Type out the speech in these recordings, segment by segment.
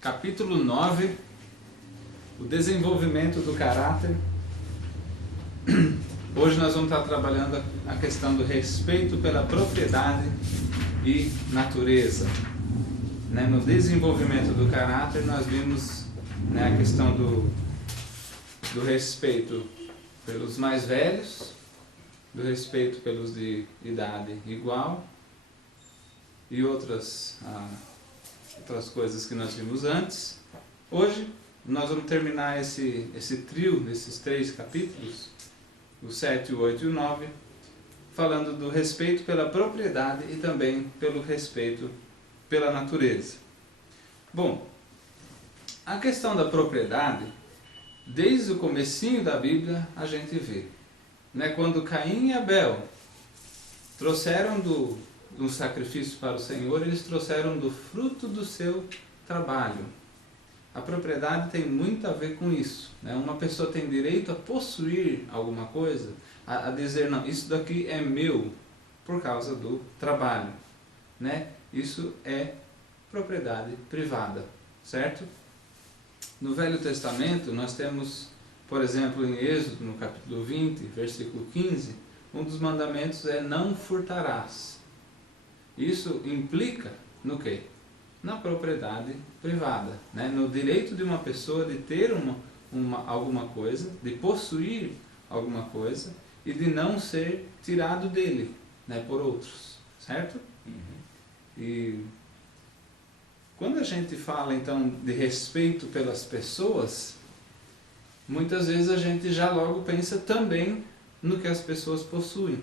capítulo 9, o desenvolvimento do caráter. Hoje nós vamos estar trabalhando a questão do respeito pela propriedade e natureza. No desenvolvimento do caráter nós vimos a questão do respeito pelos mais velhos, do respeito pelos de idade igual e outras coisas que nós vimos antes. Hoje nós vamos terminar esse trio desses 3 capítulos, o 7, o 8 e o 9, falando do respeito pela propriedade e também pelo respeito pela natureza. Bom, a questão da propriedade, desde o comecinho da Bíblia a gente vê, quando Caim e Abel trouxeram do sacrifício para o Senhor, eles trouxeram do fruto do seu trabalho. A propriedade tem muito a ver com isso. Uma pessoa tem direito a possuir alguma coisa, a dizer, não, isso daqui é meu por causa do trabalho. Isso é propriedade privada, certo? No Velho Testamento nós temos, por exemplo, em Êxodo, no capítulo 20, versículo 15, um dos mandamentos é não furtarás. Isso implica no quê? Na propriedade privada, no direito de uma pessoa de ter alguma coisa, de possuir alguma coisa e de não ser tirado dele por outros, certo? E quando a gente fala então de respeito pelas pessoas, muitas vezes a gente já logo pensa também no que as pessoas possuem.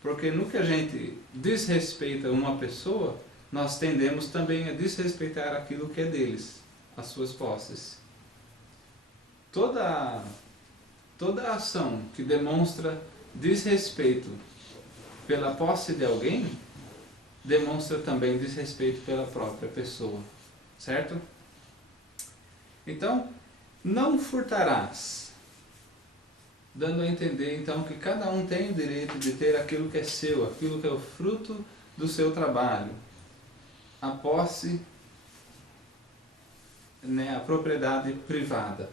Porque no que a gente desrespeita uma pessoa, nós tendemos também a desrespeitar aquilo que é deles, as suas posses. Toda ação que demonstra desrespeito pela posse de alguém, demonstra também desrespeito pela própria pessoa, certo? Então, não furtarás, dando a entender então que cada um tem o direito de ter aquilo que é seu, aquilo que é o fruto do seu trabalho, a posse, a propriedade privada.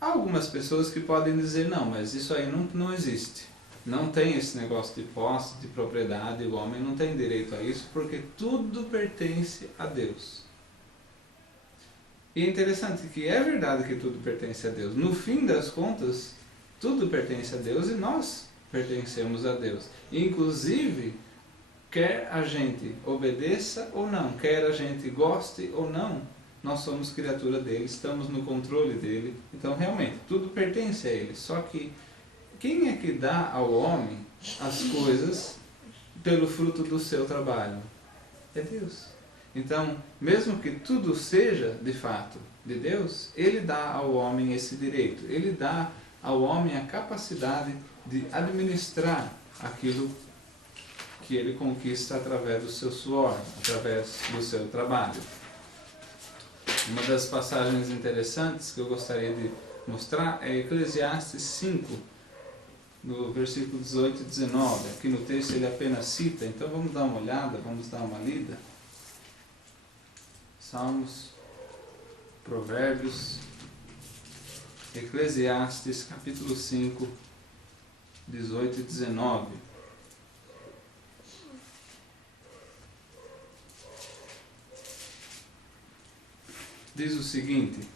Há algumas pessoas que podem dizer, não, mas isso aí não existe. Não tem esse negócio de posse, de propriedade, o homem não tem direito a isso, porque tudo pertence a Deus. E é interessante que é verdade que tudo pertence a Deus. No fim das contas, tudo pertence a Deus e nós pertencemos a Deus. Inclusive, quer a gente obedeça ou não, quer a gente goste ou não, nós somos criatura dele, estamos no controle dele. Então, realmente, tudo pertence a ele. Só que quem é que dá ao homem as coisas pelo fruto do seu trabalho? É Deus. Então, mesmo que tudo seja, de fato, de Deus, Ele dá ao homem esse direito. Ele dá ao homem a capacidade de administrar aquilo que ele conquista através do seu suor, através do seu trabalho. Uma das passagens interessantes que eu gostaria de mostrar é Eclesiastes 5, no versículo 18 e 19. Aqui no texto ele apenas cita, então vamos dar uma olhada, vamos dar uma lida. Salmos, Provérbios, Eclesiastes capítulo 5, 18 e 19. Diz o seguinte: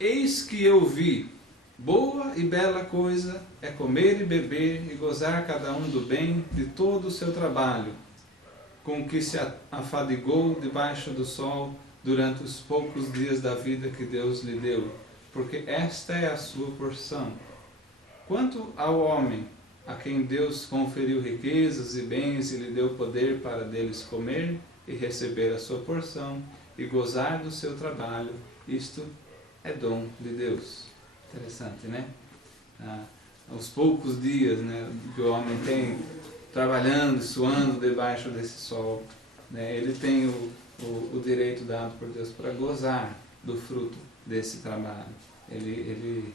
eis que eu vi, boa e bela coisa é comer e beber e gozar cada um do bem de todo o seu trabalho, com que se afadigou debaixo do sol durante os poucos dias da vida que Deus lhe deu, porque esta é a sua porção. Quanto ao homem, a quem Deus conferiu riquezas e bens e lhe deu poder para deles comer e receber a sua porção e gozar do seu trabalho, isto é dom de Deus. Interessante, os poucos dias que o homem tem trabalhando, suando debaixo desse sol, ele tem o direito dado por Deus para gozar do fruto desse trabalho. Ele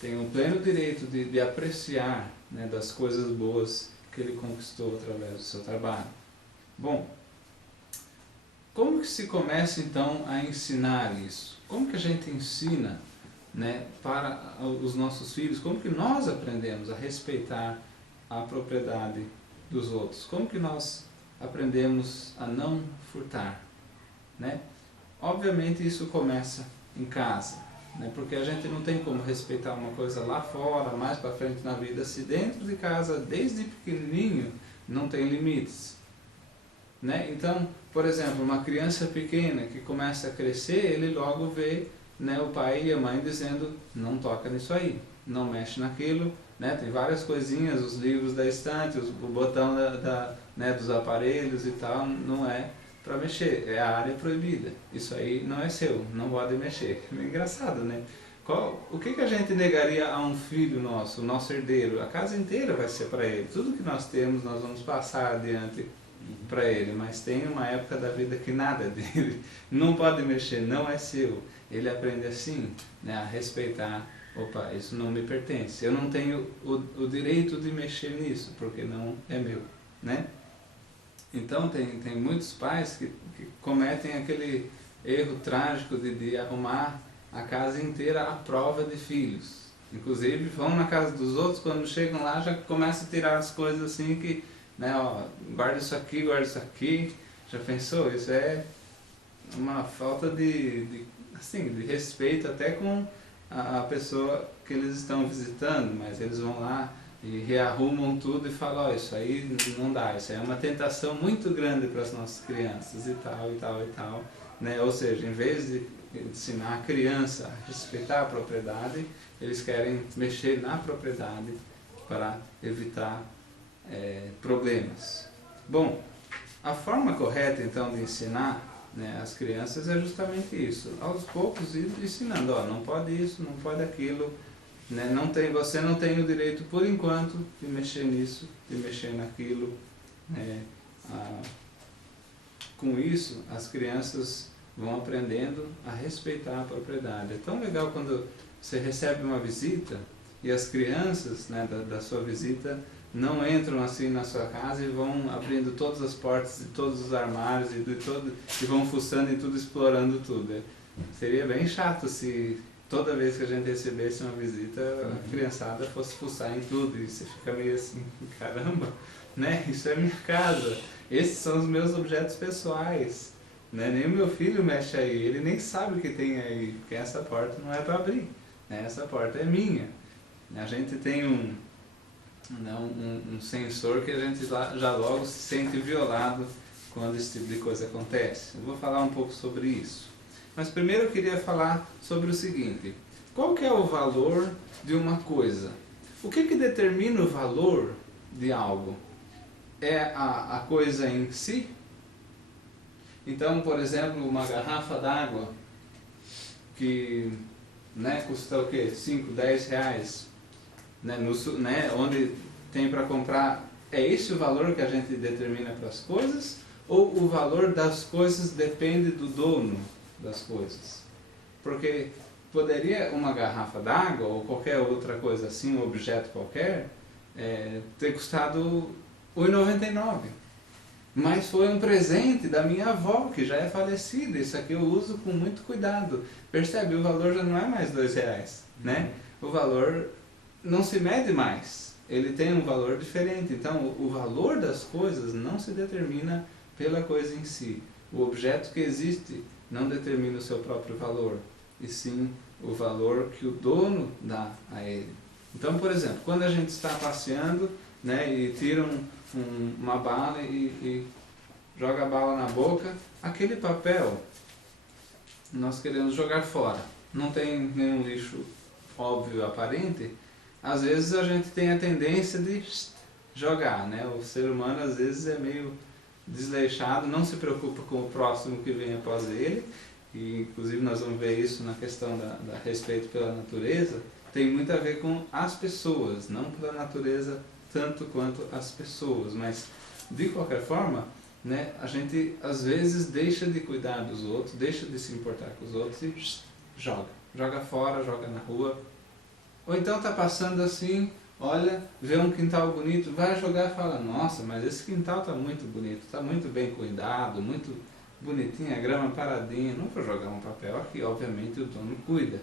tem o pleno direito de apreciar das coisas boas que ele conquistou através do seu trabalho. Bom, como que se começa então a ensinar isso? Como que a gente ensina, né, para os nossos filhos? Como que nós aprendemos a respeitar a propriedade dos outros? Como que nós aprendemos a não furtar, né? Obviamente isso começa em casa, né? Porque a gente não tem como respeitar uma coisa lá fora, mais para frente na vida, se dentro de casa, desde pequenininho, não tem limites, né? Então, por exemplo, uma criança pequena que começa a crescer, ele logo vê, né, o pai e a mãe dizendo, não toca nisso aí, não mexe naquilo, né? Tem várias coisinhas, os livros da estante, o botão né, dos aparelhos e tal, não é para mexer, é a área proibida, isso aí não é seu, não pode mexer. É engraçado, né? O que a gente negaria a um filho nosso, o nosso herdeiro? A casa inteira vai ser para ele, tudo que nós temos nós vamos passar adiante para ele, mas tem uma época da vida que nada é dele, não pode mexer, não é seu. Ele aprende assim, né, a respeitar, opa, isso não me pertence, eu não tenho o direito de mexer nisso, porque não é meu, né? Então tem muitos pais que cometem aquele erro trágico de arrumar a casa inteira à prova de filhos. Inclusive vão na casa dos outros, quando chegam lá já começam a tirar as coisas assim que, né, ó, guarda isso aqui, já pensou? Isso é uma falta assim, de respeito até com a pessoa que eles estão visitando, mas eles vão lá e rearrumam tudo e falam, ó, isso aí não dá, isso aí é uma tentação muito grande para as nossas crianças e tal, e tal, e tal, né? Ou seja, em vez de ensinar a criança a respeitar a propriedade, eles querem mexer na propriedade para evitar problemas. Bom, a forma correta então de ensinar, né, as crianças é justamente isso, aos poucos ir ensinando, ó, não pode isso, não pode aquilo, né, você não tem o direito por enquanto de mexer nisso, de mexer naquilo, né. Com isso as crianças vão aprendendo a respeitar a propriedade. É tão legal quando você recebe uma visita e as crianças, né, da sua visita não entram assim na sua casa e vão abrindo todas as portas de todos os armários e vão fuçando e tudo, explorando tudo. Seria bem chato se toda vez que a gente recebesse uma visita a criançada fosse fuçar em tudo e você fica meio assim, caramba, né? Isso é minha casa, esses são os meus objetos pessoais, né? Nem o meu filho mexe aí, ele nem sabe o que tem aí, porque essa porta não é para abrir, né? Essa porta é minha. A gente tem um sensor que a gente já logo se sente violado quando esse tipo de coisa acontece. Eu vou falar um pouco sobre isso. Mas primeiro eu queria falar sobre o seguinte: qual que é o valor de uma coisa? O que determina o valor de algo? É a coisa em si? Então, por exemplo, uma garrafa d'água que, né, custa o quê? 5, 10 reais. Né, onde tem para comprar, é esse o valor que a gente determina para as coisas? Ou o valor das coisas depende do dono das coisas? Porque poderia uma garrafa d'água ou qualquer outra coisa assim, um objeto qualquer, ter custado R$1,99. Mas foi um presente da minha avó, que já é falecida. Isso aqui eu uso com muito cuidado. Percebe? O valor já não é mais R$2, né? O valor não se mede mais, ele tem um valor diferente. Então o valor das coisas não se determina pela coisa em si. O objeto que existe não determina o seu próprio valor, e sim o valor que o dono dá a ele. Então, por exemplo, quando a gente está passeando, né, e tira uma bala e joga a bala na boca, aquele papel nós queremos jogar fora, não tem nenhum lixo óbvio, aparente. Às vezes a gente tem a tendência de jogar, né? O ser humano às vezes é meio desleixado, não se preocupa com o próximo que vem após ele, e inclusive nós vamos ver isso na questão da respeito pela natureza, tem muito a ver com as pessoas, não pela natureza tanto quanto as pessoas, mas de qualquer forma, né, a gente às vezes deixa de cuidar dos outros, deixa de se importar com os outros e joga fora, joga na rua. Ou então está passando assim, olha, vê um quintal bonito, vai jogar e fala, nossa, mas esse quintal está muito bonito, está muito bem cuidado, muito, bonitinha, a grama paradinha, não vou jogar um papel aqui, obviamente o dono cuida.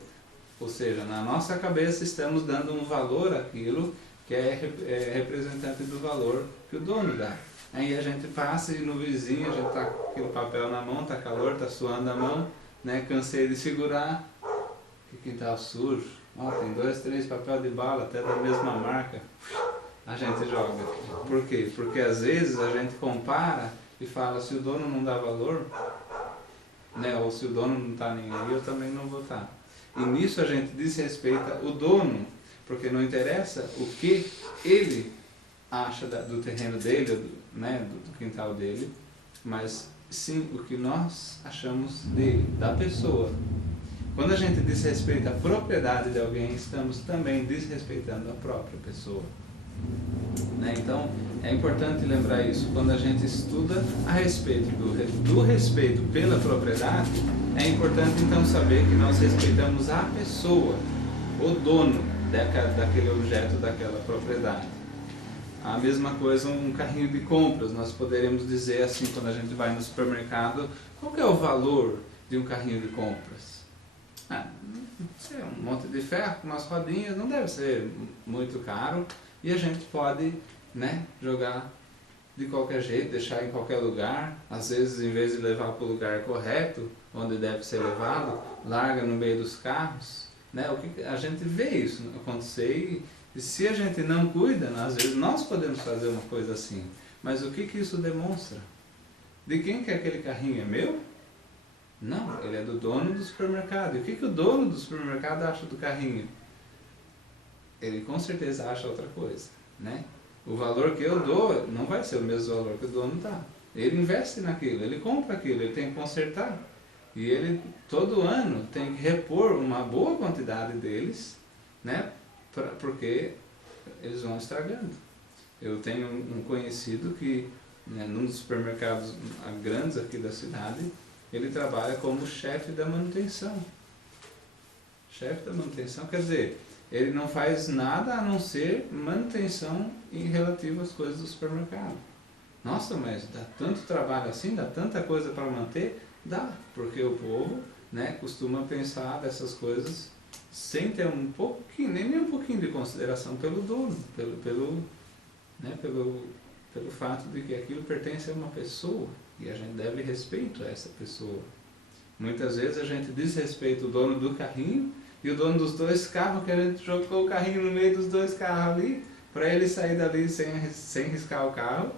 Ou seja, na nossa cabeça estamos dando um valor àquilo que é representante do valor que o dono dá. Aí a gente passa e no vizinho, a gente tá com aquele papel na mão, tá calor, tá suando a mão, né? Cansei de segurar, que quintal sujo, ó, tem 2, 3 papel de bala, até da mesma marca, a gente joga. Por quê? Porque às vezes a gente compara e fala, se o dono não dá valor, né? Ou se o dono não tá nem aí, eu também não vou estar. E nisso a gente desrespeita o dono, porque não interessa o que ele acha do terreno dele, né, do quintal dele, mas sim o que nós achamos dele, da pessoa. Quando a gente desrespeita a propriedade de alguém, estamos também desrespeitando a própria pessoa. Né? Então, é importante lembrar isso. Quando a gente estuda a respeito do respeito pela propriedade, é importante então saber que nós respeitamos a pessoa, o dono daquele objeto, daquela propriedade. A mesma coisa um carrinho de compras. Nós poderíamos dizer assim, quando a gente vai no supermercado, qual que é o valor de um carrinho de compras? Não sei, um monte de ferro com umas rodinhas, não deve ser muito caro. E a gente pode, né, jogar de qualquer jeito, deixar em qualquer lugar. Às vezes, em vez de levar para o lugar correto, onde deve ser levado, larga no meio dos carros. Né? A gente vê isso acontecer e se a gente não cuida, às vezes nós podemos fazer uma coisa assim. Mas o que isso demonstra? De quem que aquele carrinho é meu? Não, ele é do dono do supermercado. E o que o dono do supermercado acha do carrinho? Ele com certeza acha outra coisa, né? O valor que eu dou não vai ser o mesmo valor que o dono dá. Ele investe naquilo, ele compra aquilo, ele tem que consertar. E ele, todo ano, tem que repor uma boa quantidade deles, né? Porque eles vão estragando. Eu tenho um conhecido que, né, num dos supermercados grandes aqui da cidade, ele trabalha como chefe da manutenção. Chefe da manutenção, quer dizer, ele não faz nada a não ser manutenção em relativo às coisas do supermercado. Nossa, mas dá tanto trabalho assim, dá tanta coisa para manter? Dá, porque o povo, né, costuma pensar dessas coisas sem ter um pouquinho, nem um pouquinho de consideração pelo dono, pelo fato de que aquilo pertence a uma pessoa e a gente deve respeito a essa pessoa. Muitas vezes a gente desrespeita o dono do carrinho e o dono dos 2 carros, que a gente jogou o carrinho no meio dos 2 carros ali, para ele sair dali sem riscar o carro,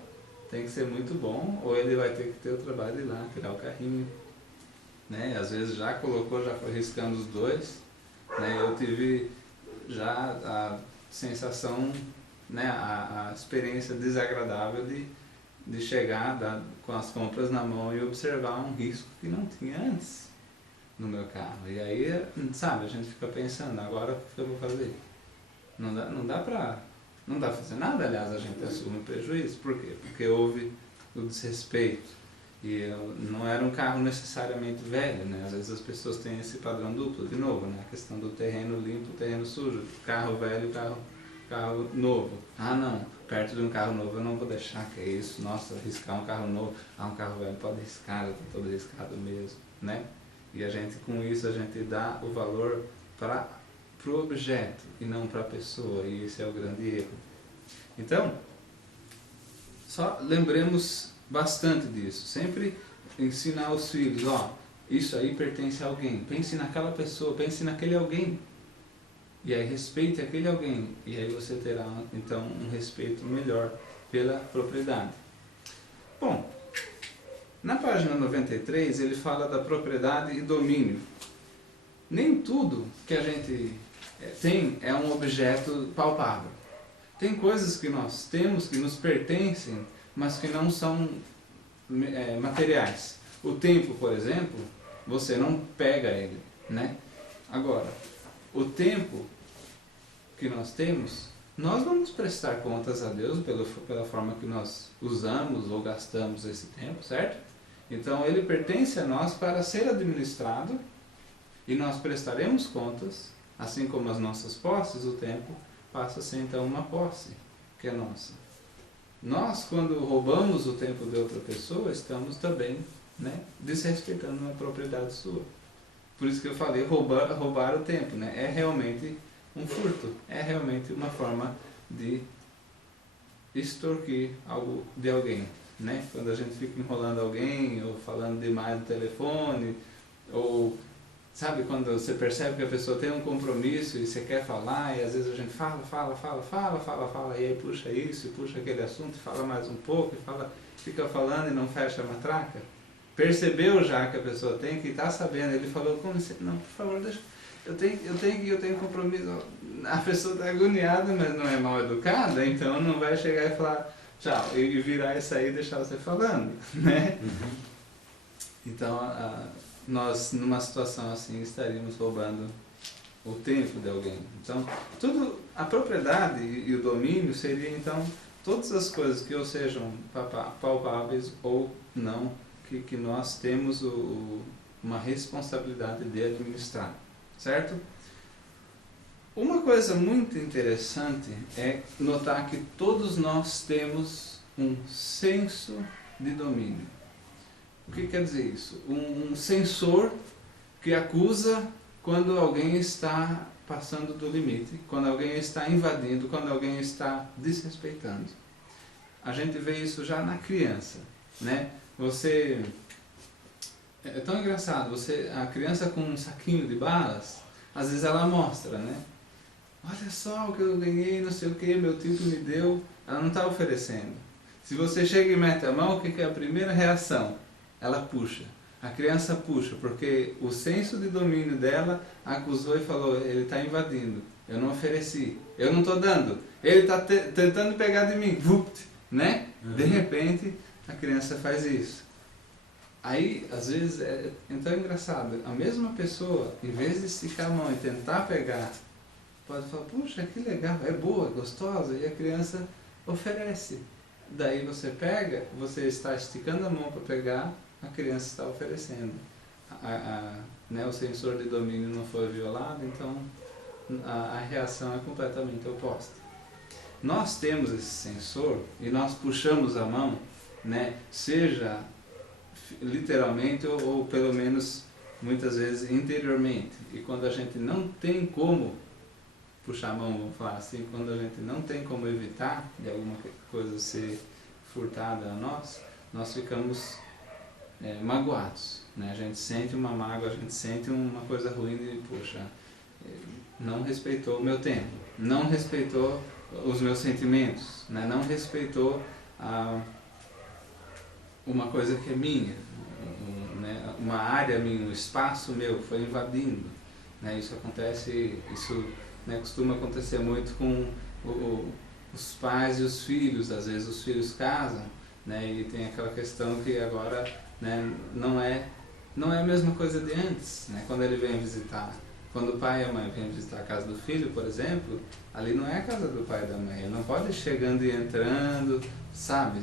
tem que ser muito bom, ou ele vai ter que ter o trabalho de ir lá, tirar o carrinho. Né? Às vezes já colocou, já foi riscando os 2. Né? Eu tive já a sensação, né, a experiência desagradável de chegar com as compras na mão e observar um risco que não tinha antes no meu carro. E aí, sabe, a gente fica pensando, agora o que eu vou fazer? Não dá pra fazer nada, aliás, a gente assume o prejuízo. Por quê? Porque houve o desrespeito. E não era um carro necessariamente velho, né? Às vezes as pessoas têm esse padrão duplo, de novo, né? A questão do terreno limpo, terreno sujo, carro velho, carro novo. Ah, não, perto de um carro novo eu não vou deixar, que é isso, nossa, riscar um carro novo. Um carro velho pode riscar, já está todo riscado mesmo, né? E a gente, com isso, a gente dá o valor para o objeto e não para a pessoa, e esse é o grande erro. Então, só lembremos bastante disso, sempre ensinar aos filhos, isso aí pertence a alguém, pense naquela pessoa, pense naquele alguém, e aí respeite aquele alguém, e aí você terá então um respeito melhor pela propriedade. Bom, na página 93 ele fala da propriedade e domínio. Nem tudo que a gente tem é um objeto palpável. Tem coisas que nós temos que nos pertencem, mas que não são materiais. O tempo, por exemplo, você não pega ele, né? Agora, o tempo que nós temos, nós vamos prestar contas a Deus pela forma que nós usamos ou gastamos esse tempo, certo? Então ele pertence a nós para ser administrado e nós prestaremos contas, assim como as nossas posses, o tempo passa a ser então uma posse que é nossa. Nós, quando roubamos o tempo de outra pessoa, estamos também né? Desrespeitando uma propriedade sua. Por isso que eu falei roubar o tempo, né? É realmente um furto, é realmente uma forma de extorquir algo de alguém, né? Quando a gente fica enrolando alguém, ou falando demais no telefone, ou sabe, quando você percebe que a pessoa tem um compromisso e você quer falar, e às vezes a gente fala, e aí puxa isso, e puxa aquele assunto, e fala mais um pouco, e fica falando e não fecha a matraca. Percebeu já que a pessoa tem, que está sabendo, ele falou, como você, não, por favor, deixa, eu tenho compromisso. A pessoa está agoniada, mas não é mal educada, então não vai chegar e falar tchau, e virar e sair e deixar você falando, né? Uhum. Então, nós, numa situação assim, estaríamos roubando o tempo de alguém. Então, a propriedade e o domínio seria, então, todas as coisas que ou sejam palpáveis ou não, que nós temos uma responsabilidade de administrar, certo? Uma coisa muito interessante é notar que todos nós temos um senso de domínio. O que quer dizer isso? Um sensor que acusa quando alguém está passando do limite, quando alguém está invadindo, quando alguém está desrespeitando. A gente vê isso já na criança, né? É tão engraçado, a criança com um saquinho de balas, às vezes ela mostra, né? Olha só o que eu ganhei, não sei o que, meu tio me deu. Ela não está oferecendo. Se você chega e mete a mão, o que é a primeira reação? Ela puxa. A criança puxa, porque o senso de domínio dela acusou e falou, ele está invadindo, eu não ofereci, eu não estou dando, ele está tentando pegar de mim, né? Uhum. De repente, a criança faz isso. Aí, às vezes, é tão engraçado, a mesma pessoa, em vez de esticar a mão e tentar pegar, pode falar, puxa, que legal, é boa, gostosa, e a criança oferece. Daí você pega, você está esticando a mão para pegar, a criança está oferecendo. Né, o sensor de domínio não foi violado, então a reação é completamente oposta. Nós temos esse sensor e nós puxamos a mão, né, seja literalmente ou pelo menos muitas vezes interiormente. E quando a gente não tem como puxar a mão, vamos falar assim, quando a gente não tem como evitar de alguma coisa ser furtada a nós, nós ficamos magoados, né? A gente sente uma mágoa, a gente sente uma coisa ruim de, poxa, não respeitou o meu tempo, não respeitou os meus sentimentos, né? Não respeitou uma coisa que é minha, né? Uma área minha, um espaço meu, foi invadindo, né? Isso acontece, né, costuma acontecer muito com os pais e os filhos. Às vezes os filhos casam, né, e tem aquela questão que agora, né, não é a mesma coisa de antes, né, quando ele vem visitar. Quando o pai e a mãe vêm visitar a casa do filho, por exemplo, ali não é a casa do pai e da mãe. Ele não pode ir chegando e entrando, sabe?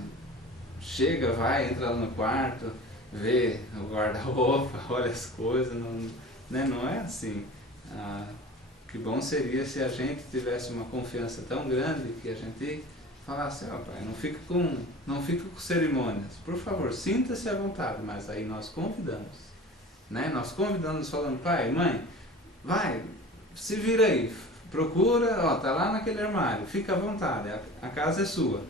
Chega, vai, entra lá no quarto, vê o guarda-roupa, olha as coisas, não é assim. Que bom seria se a gente tivesse uma confiança tão grande que a gente falasse, pai, não fica com cerimônias, por favor, sinta-se à vontade, mas aí nós convidamos, né? Nós convidamos falando, pai, mãe, vai, se vira aí, procura, tá lá naquele armário, fica à vontade, a casa é sua.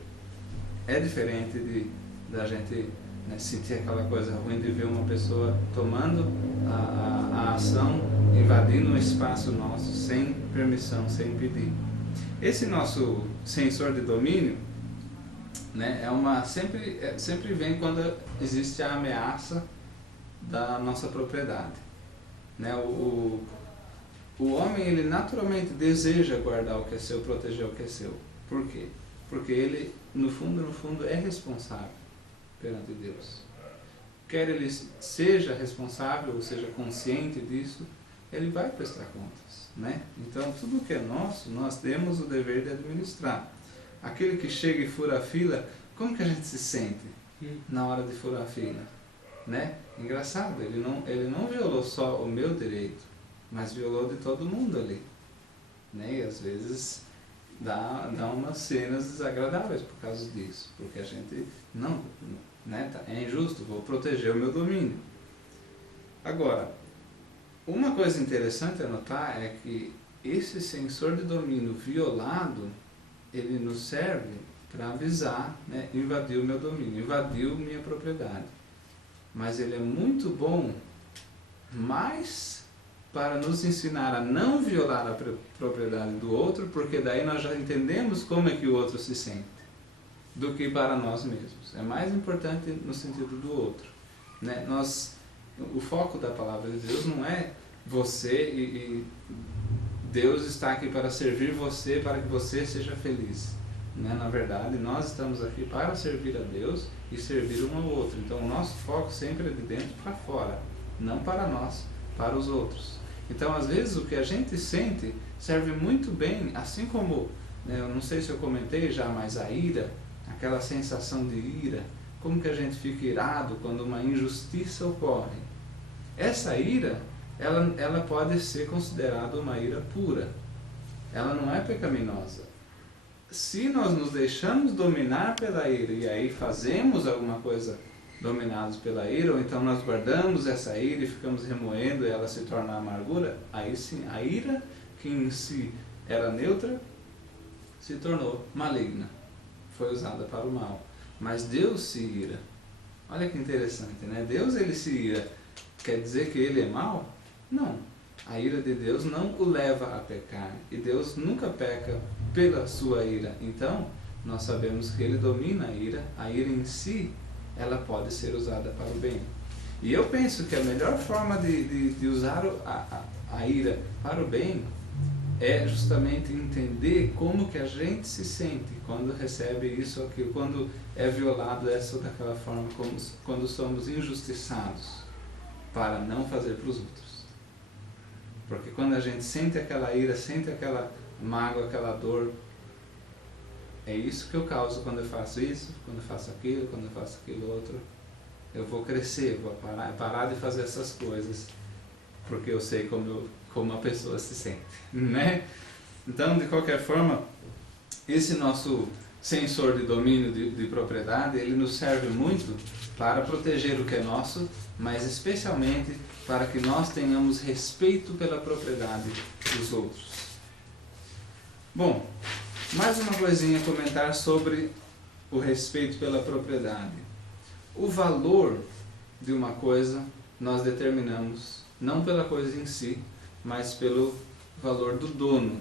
É diferente da gente, né, sentir aquela coisa ruim de ver uma pessoa tomando a ação, invadindo um espaço nosso sem permissão, sem pedir. Esse nosso sensor de domínio, né, sempre vem quando existe a ameaça da nossa propriedade, né? O homem, ele naturalmente deseja guardar o que é seu, proteger o que é seu. Por quê? Porque ele, no fundo, é responsável perante Deus. Quer ele seja responsável ou seja consciente disso, ele vai prestar contas, né? Então, tudo que é nosso, nós temos o dever de administrar. Aquele que chega e fura a fila, como que a gente se sente na hora de furar a fila, né? Engraçado, ele não violou só o meu direito, mas violou de todo mundo ali, né? E às vezes dá umas cenas desagradáveis por causa disso, porque a gente né? É injusto, vou proteger o meu domínio. Agora, uma coisa interessante a notar é que esse sensor de domínio violado, ele nos serve para avisar, né? Invadiu o meu domínio, invadiu minha propriedade. Mas ele é muito bom, mais para nos ensinar a não violar a propriedade do outro, porque daí nós já entendemos como é que o outro se sente, do que para nós mesmos. É mais importante no sentido do outro, né? O foco da palavra de Deus não é você e Deus está aqui para servir você, para que você seja feliz, né? Na verdade, nós estamos aqui para servir a Deus e servir um ao outro. Então, o nosso foco sempre é de dentro para fora, não para nós, para os outros. Então, às vezes, o que a gente sente serve muito bem, assim como, né, eu não sei se eu comentei já, mas a ira, aquela sensação de ira, como que a gente fica irado quando uma injustiça ocorre. Essa ira, ela pode ser considerada uma ira pura. Ela não é pecaminosa. Se nós nos deixamos dominar pela ira e aí fazemos alguma coisa dominados pela ira, ou então nós guardamos essa ira e ficamos remoendo e ela se torna amargura, aí sim, a ira, que em si era neutra, se tornou maligna, foi usada para o mal. Mas Deus se ira. Olha que interessante, né? Deus, ele se ira. Quer dizer que ele é mau? Não. A ira de Deus não o leva a pecar. E Deus nunca peca pela sua ira. Então, nós sabemos que ele domina a ira. A ira em si, ela pode ser usada para o bem. E eu penso que a melhor forma de usar a ira para o bem é justamente entender como que a gente se sente quando recebe isso ou aquilo, quando é violado essa ou daquela forma, quando somos injustiçados, para não fazer para os outros. Porque quando a gente sente aquela ira, sente aquela mágoa, aquela dor, é isso que eu causo quando eu faço isso, quando eu faço aquilo, quando eu faço aquilo outro. Eu vou crescer, vou parar de fazer essas coisas, porque eu sei como a pessoa se sente, né? Então, de qualquer forma, esse nosso sensor de domínio de propriedade, ele nos serve muito para proteger o que é nosso, mas especialmente para que nós tenhamos respeito pela propriedade dos outros. Bom, mais uma coisinha a comentar sobre o respeito pela propriedade. O valor de uma coisa nós determinamos não pela coisa em si, mas pelo valor do dono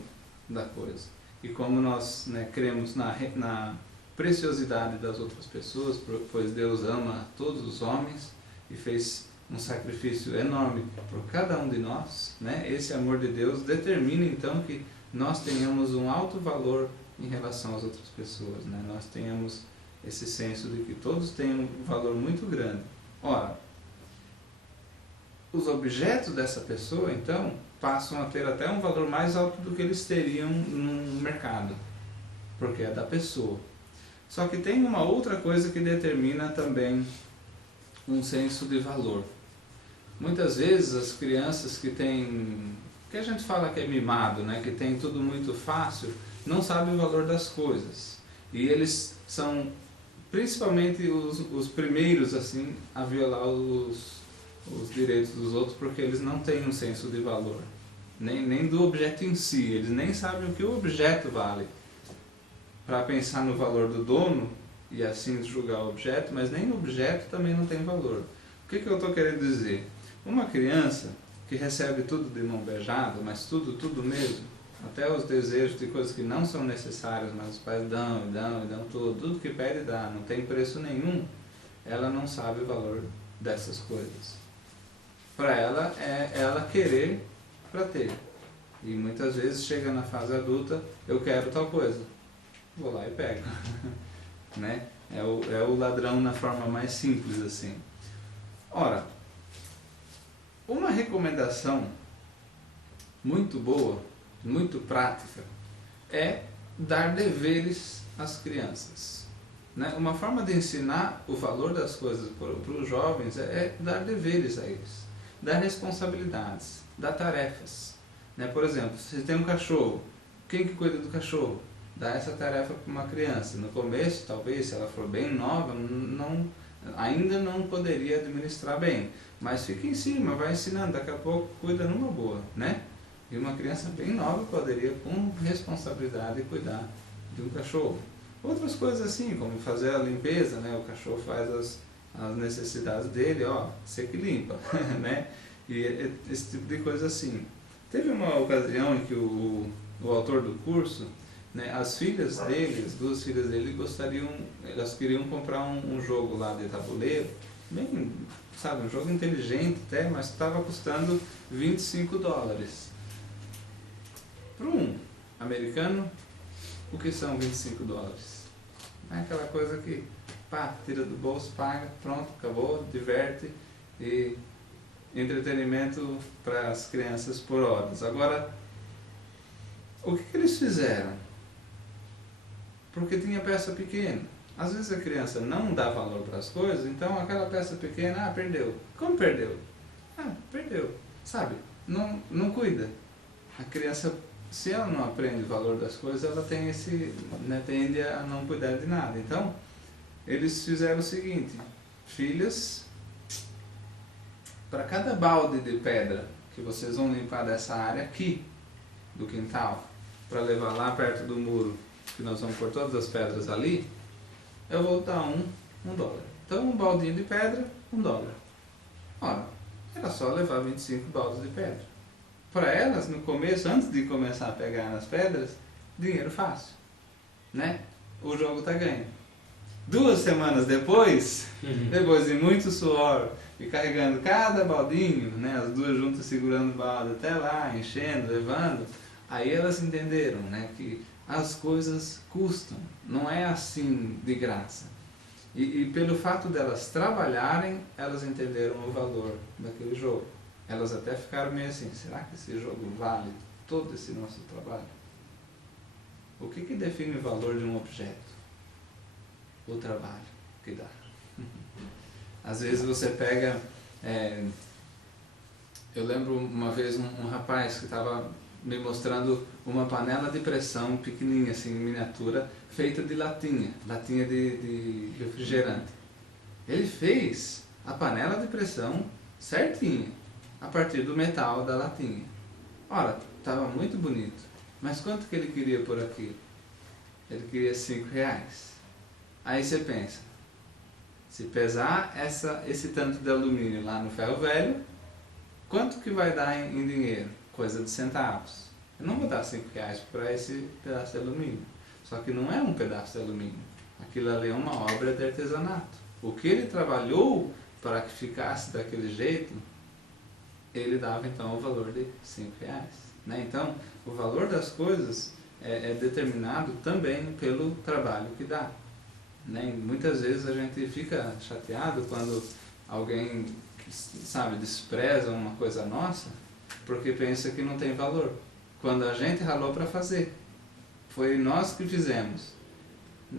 da coisa. E como nós, né, cremos na preciosidade das outras pessoas, pois Deus ama todos os homens e fez um sacrifício enorme por cada um de nós, né? Esse amor de Deus determina então que nós tenhamos um alto valor em relação às outras pessoas, né? Nós tenhamos esse senso de que todos têm um valor muito grande. Ora, os objetos dessa pessoa então passam a ter até um valor mais alto do que eles teriam no mercado, porque é da pessoa. Só que tem uma outra coisa que determina também um senso de valor. Muitas vezes as crianças que a gente fala que é mimado, né, que tem tudo muito fácil, não sabem o valor das coisas. E eles são principalmente os primeiros assim a violar os direitos dos outros, porque eles não têm um senso de valor, nem do objeto em si, eles nem sabem o que o objeto vale, para pensar no valor do dono e assim julgar o objeto, mas nem o objeto também não tem valor. O que eu estou querendo dizer? Uma criança que recebe tudo de mão beijada, mas tudo mesmo, até os desejos de coisas que não são necessárias, mas os pais dão tudo que pede dá, não tem preço nenhum, ela não sabe o valor dessas coisas. Para ela, é ela querer para ter. E muitas vezes chega na fase adulta, eu quero tal coisa, vou lá e pego. Né? É o ladrão na forma mais simples assim. Ora, uma recomendação muito boa, muito prática, é dar deveres às crianças. Né? Uma forma de ensinar o valor das coisas para os jovens é dar deveres a eles, dar responsabilidades, dar tarefas. Né? Por exemplo, se tem um cachorro, quem que cuida do cachorro? Dá essa tarefa para uma criança. No começo, talvez, se ela for bem nova, ainda não poderia administrar bem, mas fica em cima, vai ensinando, daqui a pouco cuida numa boa, né? E uma criança bem nova poderia, com responsabilidade, cuidar de um cachorro. Outras coisas assim, como fazer a limpeza, né? O cachorro faz as necessidades dele, ó, você que limpa, né? E esse tipo de coisa assim. Teve uma ocasião em que o autor do curso, né, as filhas dele, as duas filhas dele elas queriam comprar um jogo lá de tabuleiro, bem, sabe, um jogo inteligente até, mas estava custando $25. Para um americano, o que são $25? É aquela coisa que, pá, tira do bolso, paga, pronto, acabou, diverte e entretenimento para as crianças por horas. Agora, o que eles fizeram? Porque tinha peça pequena. Às vezes a criança não dá valor para as coisas, então aquela peça pequena, perdeu. Como perdeu? Perdeu. Sabe? Não cuida. A criança, se ela não aprende o valor das coisas, ela tem tende a não cuidar de nada. Então, eles fizeram o seguinte: filhas, para cada balde de pedra que vocês vão limpar dessa área aqui do quintal, para levar lá perto do muro, que nós vamos pôr todas as pedras ali, eu vou dar $1. Então, um baldinho de pedra, $1. Ora, era só levar 25 baldes de pedra. Para elas, no começo, antes de começar a pegar nas pedras, dinheiro fácil, né? O jogo está ganho. 2 semanas depois, depois de muito suor e carregando cada baldinho, né, as duas juntas segurando o balde até lá, enchendo, levando, aí elas entenderam, né, que as coisas custam, não é assim de graça. E pelo fato delas trabalharem, elas entenderam o valor daquele jogo. Elas até ficaram meio assim: será que esse jogo vale todo esse nosso trabalho? O que define o valor de um objeto? O trabalho que dá. Às vezes você pega... eu lembro uma vez um rapaz que estava me mostrando uma panela de pressão pequenininha, assim, miniatura, feita de latinha de refrigerante. Ele fez a panela de pressão certinha, a partir do metal da latinha. Ora, estava muito bonito, mas quanto que ele queria por aqui? Ele queria R$5. Aí você pensa, se pesar esse tanto de alumínio lá no ferro velho, quanto que vai dar em dinheiro? Coisa de centavos. Eu não vou dar R$5 para esse pedaço de alumínio. Só que não é um pedaço de alumínio. Aquilo ali é uma obra de artesanato. O que ele trabalhou para que ficasse daquele jeito, ele dava então o valor de R$5. Né? Então, o valor das coisas é determinado também pelo trabalho que dá. Né? E muitas vezes a gente fica chateado quando alguém, sabe, despreza uma coisa nossa, porque pensa que não tem valor. Quando a gente ralou para fazer, foi nós que fizemos.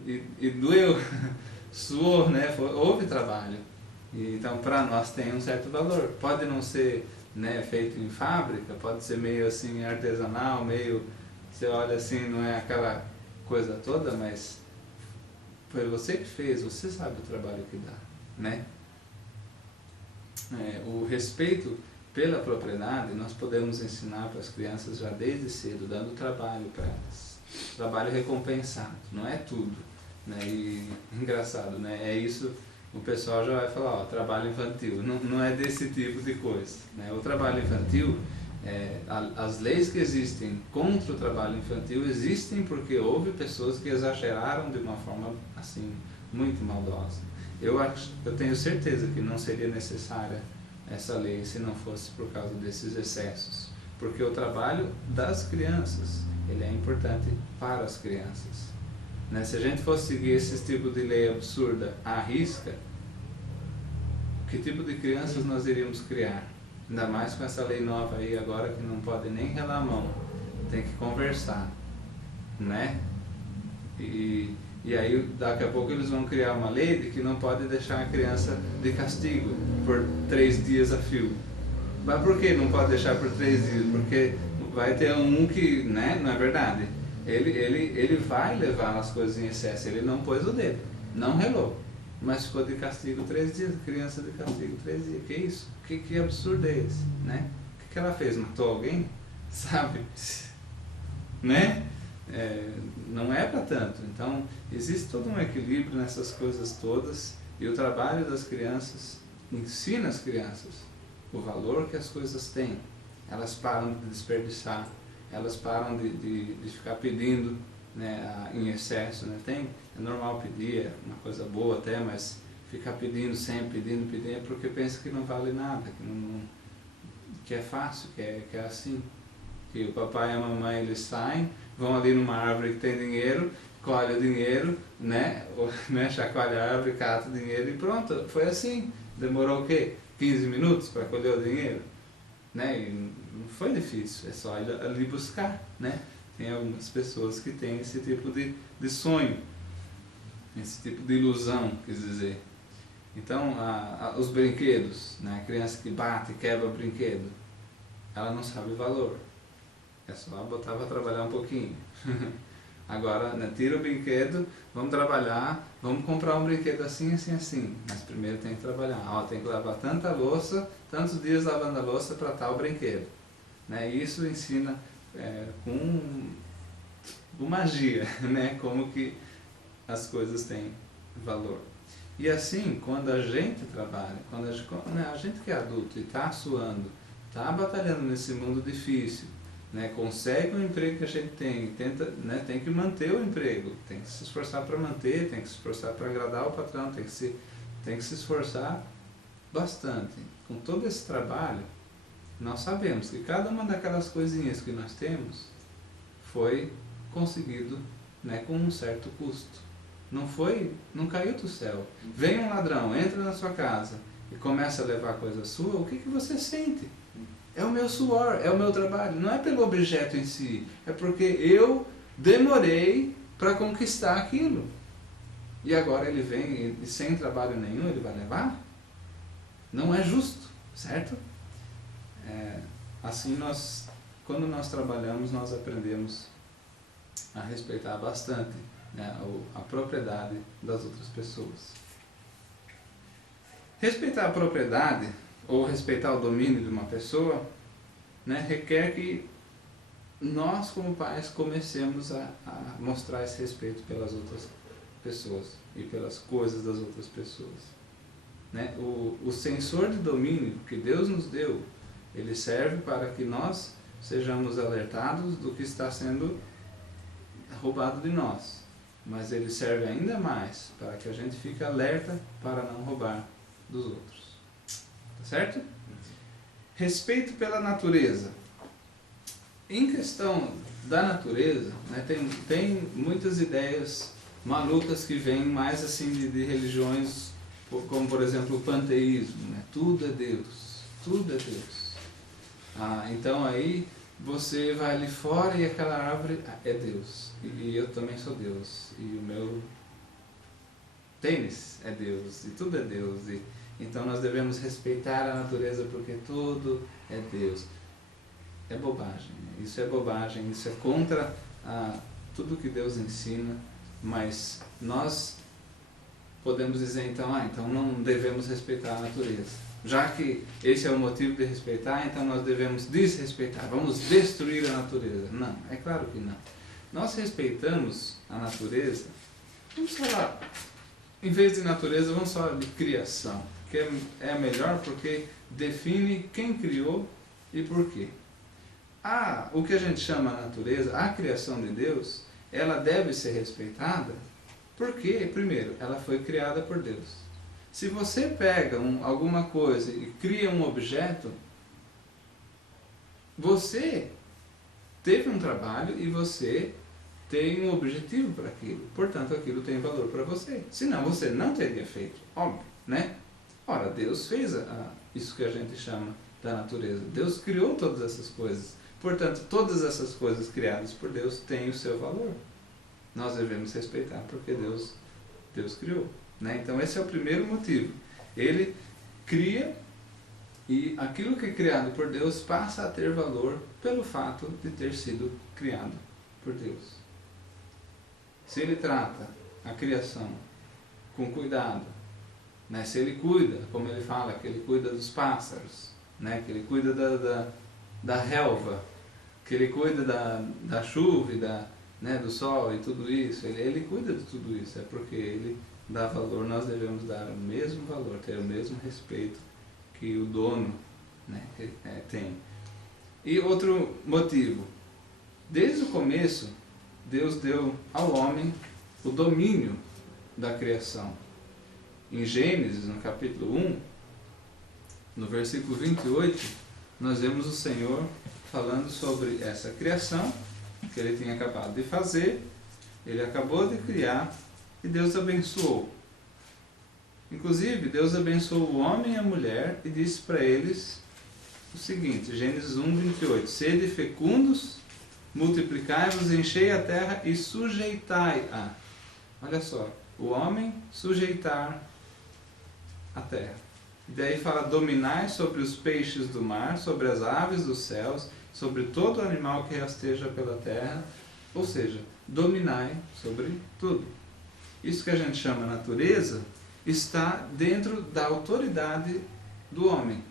E doeu, suou, né? Houve trabalho. E, então, para nós tem um certo valor. Pode não ser, né, feito em fábrica, pode ser meio assim artesanal, meio, você olha assim, não é aquela coisa toda, mas foi você que fez, você sabe o trabalho que dá, né? O respeito pela propriedade nós podemos ensinar para as crianças já desde cedo, dando trabalho para elas. Trabalho recompensado, não é tudo, né? E engraçado, né? É isso, o pessoal já vai falar, ó, trabalho infantil, não é desse tipo de coisa, né? O trabalho infantil, as leis que existem contra o trabalho infantil existem porque houve pessoas que exageraram de uma forma assim, muito maldosa. Eu tenho certeza que não seria necessária essa lei se não fosse por causa desses excessos, porque o trabalho das crianças, ele é importante para as crianças, né? Se a gente fosse seguir esse tipo de lei absurda à risca, que tipo de crianças nós iríamos criar? Ainda mais com essa lei nova aí agora, que não pode nem relar a mão, tem que conversar, né? E aí daqui a pouco eles vão criar uma lei de que não pode deixar a criança de castigo por 3 dias a fio. Mas por que não pode deixar por 3 dias? Porque vai ter um que, né, não é verdade? Ele vai levar as coisas em excesso, ele não pôs o dedo, não relou. mas ficou de castigo 3 dias, criança de castigo 3 dias. Que isso? Que absurdo é esse? Né? O que ela fez? Matou alguém? Sabe? Né? Não é para tanto. Então, existe todo um equilíbrio nessas coisas todas, e o trabalho das crianças ensina as crianças o valor que as coisas têm. Elas param de desperdiçar, elas param de ficar pedindo, né, em excesso. Né? É normal pedir, é uma coisa boa até, mas ficar pedindo sempre, pedindo, é porque pensa que não vale nada, que é fácil, que é assim. Que o papai e a mamãe, eles saem, vão ali numa árvore que tem dinheiro, colhe o dinheiro, né? Chacoalha a árvore, cata o dinheiro e pronto. Foi assim. Demorou o quê? 15 minutos para colher o dinheiro? Né? E não foi difícil, é só ir ali buscar. Né? Tem algumas pessoas que têm esse tipo de sonho, esse tipo de ilusão, quer dizer. Então, os brinquedos, né? A criança que bate, quebra o brinquedo, ela não sabe o valor. É só botar para trabalhar um pouquinho. Agora, né, tira o brinquedo, vamos trabalhar, vamos comprar um brinquedo assim, assim, assim. Mas primeiro tem que trabalhar. Tem que lavar tanta louça, tantos dias lavando a louça para tal brinquedo. Né? Isso ensina com magia, né? Como que as coisas têm valor. E assim, quando a gente trabalha, quando a gente que é adulto e está suando, está batalhando nesse mundo difícil, né, consegue o emprego que a gente tem, tem que manter o emprego, tem que se esforçar para manter, tem que se esforçar para agradar o patrão, tem que se esforçar bastante. Com todo esse trabalho, nós sabemos que cada uma daquelas coisinhas que nós temos foi conseguido, né, com um certo custo. Não caiu do céu. Vem um ladrão, entra na sua casa e começa a levar coisa sua, o que você sente? É o meu suor, é o meu trabalho. Não é pelo objeto em si. É porque eu demorei para conquistar aquilo. E agora ele vem e sem trabalho nenhum ele vai levar? Não é justo, certo? Assim, quando nós trabalhamos, nós aprendemos a respeitar bastante, né, a propriedade das outras pessoas. Respeitar a propriedade ou respeitar o domínio de uma pessoa, né, requer que nós, como pais, comecemos a mostrar esse respeito pelas outras pessoas e pelas coisas das outras pessoas. Né? O sensor de domínio que Deus nos deu, ele serve para que nós sejamos alertados do que está sendo roubado de nós. Mas ele serve ainda mais para que a gente fique alerta para não roubar dos outros. Certo? Respeito pela natureza. Em questão da natureza, né, tem muitas ideias malucas que vêm mais assim de religiões, como por exemplo o panteísmo, né? Tudo é Deus, tudo é Deus. Então aí você vai ali fora e aquela árvore é Deus, e eu também sou Deus, e o meu tênis é Deus, e tudo é Deus. Então nós devemos respeitar a natureza porque tudo é Deus. É bobagem, isso é contra tudo que Deus ensina, mas nós podemos dizer então não devemos respeitar a natureza. Já que esse é o motivo de respeitar, então nós devemos desrespeitar, vamos destruir a natureza. Não, é claro que não. Nós respeitamos a natureza, vamos falar, em vez de natureza, vamos falar de criação, que é melhor porque define quem criou e por quê. O que a gente chama a natureza, a criação de Deus, ela deve ser respeitada porque, primeiro, ela foi criada por Deus. Se você pega alguma coisa e cria um objeto, você teve um trabalho e você tem um objetivo para aquilo. Portanto, aquilo tem valor para você. Senão, você não teria feito. Óbvio, né? Ora, Deus fez isso que a gente chama da natureza. Deus criou todas essas coisas. Portanto, todas essas coisas criadas por Deus têm o seu valor. Nós devemos respeitar porque Deus criou. Né? Então esse é o primeiro motivo. Ele cria e aquilo que é criado por Deus passa a ter valor pelo fato de ter sido criado por Deus. Se ele trata a criação com cuidado, né? Se ele cuida, como ele fala, que ele cuida dos pássaros, né? Que ele cuida da relva, que ele cuida da chuva e né, do sol e tudo isso, ele cuida de tudo isso, é porque ele dá valor, nós devemos dar o mesmo valor, ter o mesmo respeito que o dono, né, tem. E outro motivo, desde o começo, Deus deu ao homem o domínio da criação. Em Gênesis, no capítulo 1, no versículo 28, nós vemos o Senhor falando sobre essa criação que ele tinha acabado de fazer, ele acabou de criar e Deus abençoou. Inclusive, Deus abençoou o homem e a mulher e disse para eles o seguinte, Gênesis 1, 28, sede fecundos, multiplicai-vos, enchei a terra e sujeitai-a. Olha só, o homem sujeitar a terra. E daí fala, dominai sobre os peixes do mar, sobre as aves dos céus, sobre todo animal que rasteja pela terra, ou seja, dominai sobre tudo. Isso que a gente chama natureza está dentro da autoridade do homem.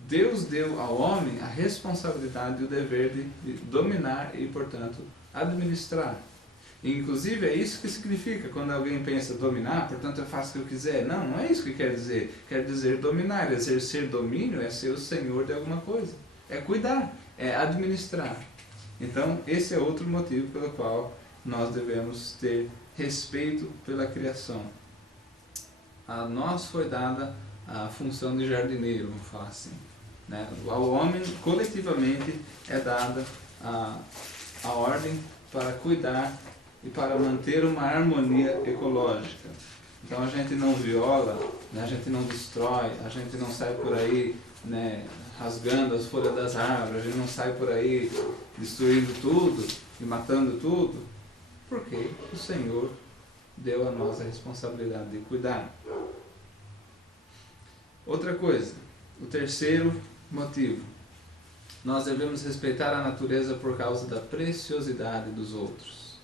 Deus deu ao homem a responsabilidade e o dever de dominar e, portanto, administrar. E, inclusive, é isso que significa quando alguém pensa dominar, portanto eu faço o que eu quiser. Não, não é isso que quer dizer. Quer dizer dominar, exercer domínio é ser o senhor de alguma coisa. É cuidar, é administrar. Então, esse é outro motivo pelo qual nós devemos ter respeito pela criação. A nós foi dada a função de jardineiro, vamos falar assim, né? Ao homem, coletivamente, é dada a ordem para cuidar e para manter uma harmonia ecológica. Então a gente não viola, né? A gente não destrói, a gente não sai por aí, né, rasgando as folhas das árvores, a gente não sai por aí destruindo tudo e matando tudo, porque o Senhor deu a nós a responsabilidade de cuidar. Outra coisa, o terceiro motivo, nós devemos respeitar a natureza por causa da preciosidade dos outros.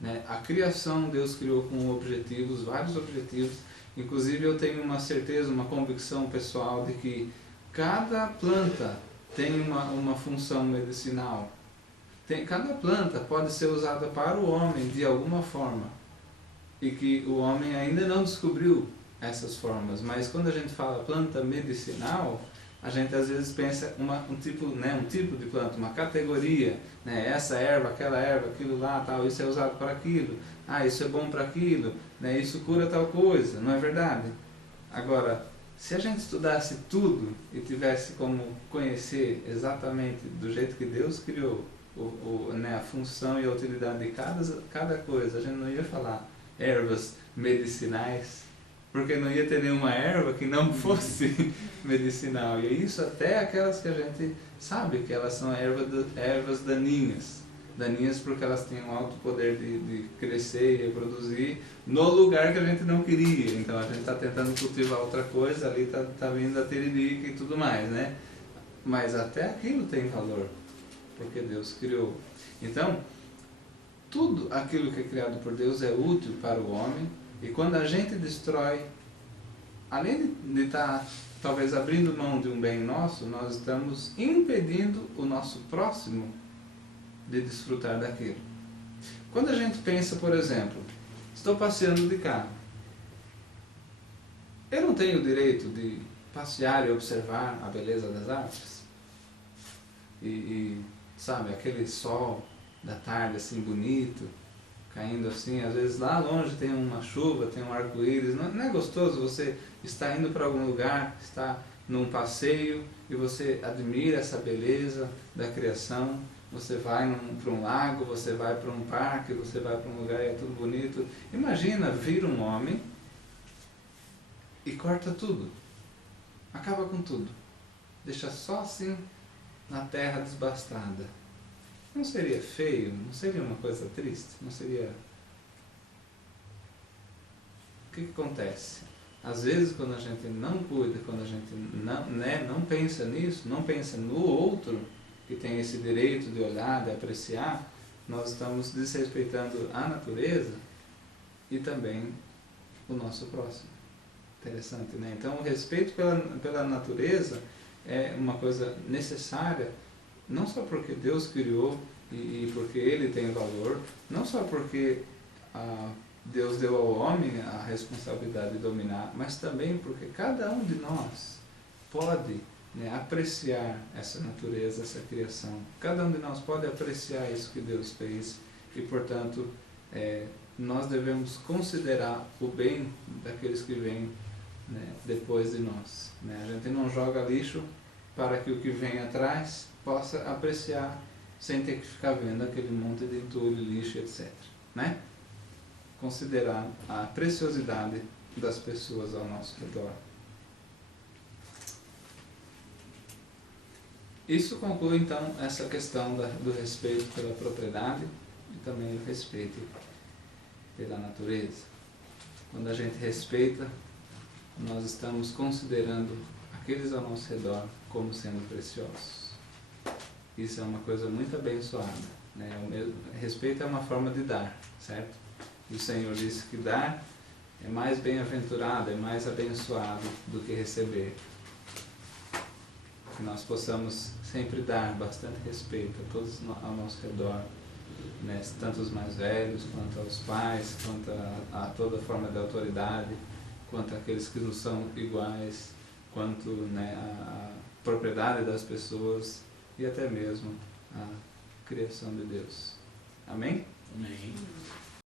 Né? A criação Deus criou com objetivos, vários objetivos, inclusive eu tenho uma certeza, uma convicção pessoal de que cada planta tem uma função medicinal. Cada planta pode ser usada para o homem de alguma forma e que o homem ainda não descobriu essas formas, mas quando a gente fala planta medicinal, a gente às vezes pensa um tipo de planta, uma categoria, né? Essa erva, aquilo lá, tal, isso é usado para aquilo, isso é bom para aquilo, né? Isso cura tal coisa, não é verdade? Agora, se a gente estudasse tudo e tivesse como conhecer exatamente do jeito que Deus criou né, a função e a utilidade de cada coisa, a gente não ia falar ervas medicinais, porque não ia ter nenhuma erva que não fosse medicinal. E isso até aquelas que a gente sabe que elas são ervas daninhas. Daninhas porque elas têm um alto poder de crescer e reproduzir no lugar que a gente não queria. Então a gente está tentando cultivar outra coisa, ali está vindo a tiririca e tudo mais, né? Mas até aquilo tem valor, porque Deus criou. Então, tudo aquilo que é criado por Deus é útil para o homem. E quando a gente destrói, além de estar talvez abrindo mão de um bem nosso, nós estamos impedindo o nosso próximo de desfrutar daquilo. Quando a gente pensa, por exemplo, estou passeando de carro, eu não tenho o direito de passear e observar a beleza das árvores? Sabe, aquele sol da tarde assim bonito, caindo assim, às vezes lá longe tem uma chuva, tem um arco-íris, não é gostoso você estar indo para algum lugar, estar num passeio e você admira essa beleza da criação, você vai para um lago, você vai para um parque, você vai para um lugar e é tudo bonito. Imagina vir um homem e corta tudo, acaba com tudo, deixa só assim na terra desbastada. Não seria feio? Não seria uma coisa triste? Não seria... O que acontece? Às vezes quando a gente não cuida, quando a gente não pensa nisso, não pensa no outro, que tem esse direito de olhar, de apreciar, nós estamos desrespeitando a natureza e também o nosso próximo. Interessante, né? Então, o respeito pela natureza é uma coisa necessária, não só porque Deus criou e porque Ele tem valor, não só porque Deus deu ao homem a responsabilidade de dominar, mas também porque cada um de nós pode, né, apreciar essa natureza, essa criação. Cada um de nós pode apreciar isso que Deus fez e, portanto, nós devemos considerar o bem daqueles que vêm, né, depois de nós. Né? A gente não joga lixo para que o que vem atrás possa apreciar sem ter que ficar vendo aquele monte de entulho, lixo, etc. Né? Considerar a preciosidade das pessoas ao nosso redor. Isso conclui então essa questão do respeito pela propriedade e também o respeito pela natureza. Quando a gente respeita, nós estamos considerando aqueles ao nosso redor como sendo preciosos. Isso é uma coisa muito abençoada, né? Respeito é uma forma de dar, certo? E o Senhor disse que dar é mais bem-aventurado, é mais abençoado do que receber. Que nós possamos sempre dar bastante respeito a todos ao nosso redor, né? Tanto os mais velhos, quanto aos pais, quanto a toda forma de autoridade, quanto àqueles que não são iguais, quanto, né, a propriedade das pessoas e até mesmo a criação de Deus. Amém? Amém.